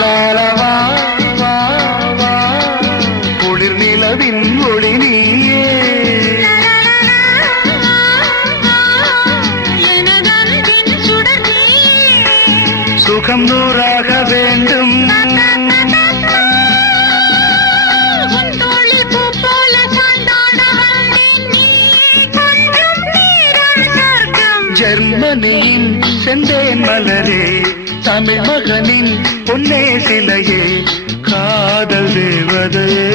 லாலவா வா வா குளிர் நிலவின் ஒளி நீயே சுகம் நூறாக வேண்டும் ஜெர்மனியின் செந்தேன் மலரே தமிழ் மகனின் பொன்னே சிலையே காதல் தேவதையே